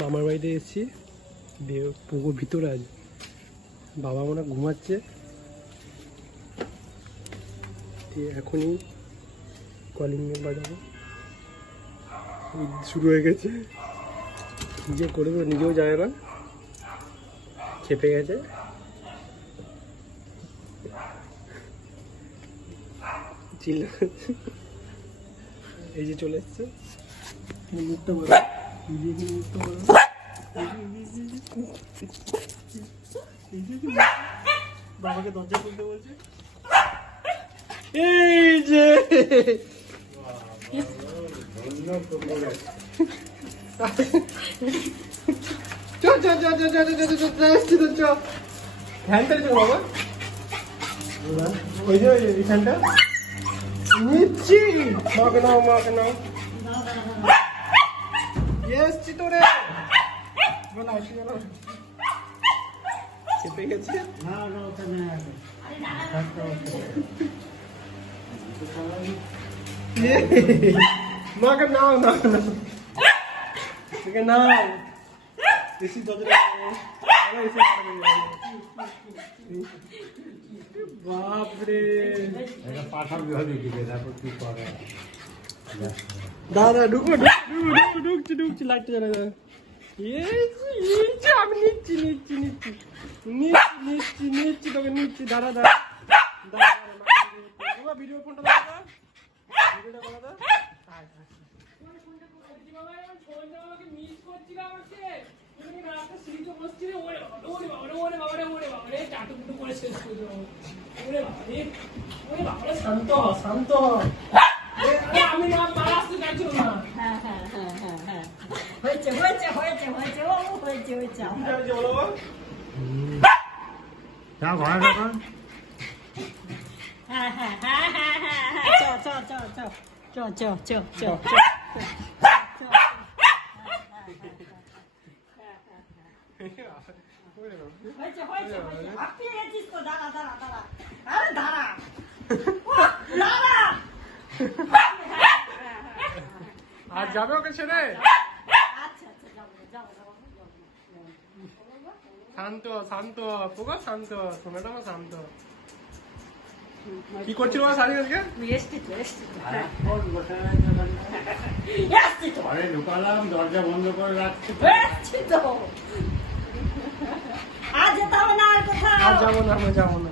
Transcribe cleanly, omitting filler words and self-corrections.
মামার বাড়িতে এসেছি, দিয়ে পুকুর ভিতরে আজ বাবা মনে ঘুমাচ্ছে, এখনই কলিং বেল বাজাবো, শুরু হয়ে গেছে। নিজে করে দেবো, নিজেও যায় না, খেপে গেছে। এই যে চলে এসছে, মুখটা বলো, মুখটা বলো, বাবাকে দরজা খুলতে বলছে। এই যে ফ্যানটা চো বাবা, ওই যে এই ফ্যানটা নিচ্ছি, মাকে নাও, মাকে নাও, এসছি তো রে, চেপে গেছে। মাকে নাও, নাও, নাও, বেশি বাপরে, দাদা ঢুকো, ঢুকছি, লাইটটা জ্বালা, আমি নিচ্ছি তোকে নিচ্ছি, দাঁড়া ভিডিও ফোনটা দাদা, ভিডিওটা বলা দা, শান্ত আমি না আসতে চাইছিল না। হয়েছে আর যাবে ওকে ছেড়ে? শান্ত পোকা, শান্ত, সোনাটা আমার শান্ত। কি করছিল সারি আজকে? ঢুকালাম, দরজা বন্ধ করে রাখছি। আর যাবো না, আমরা যাবো না।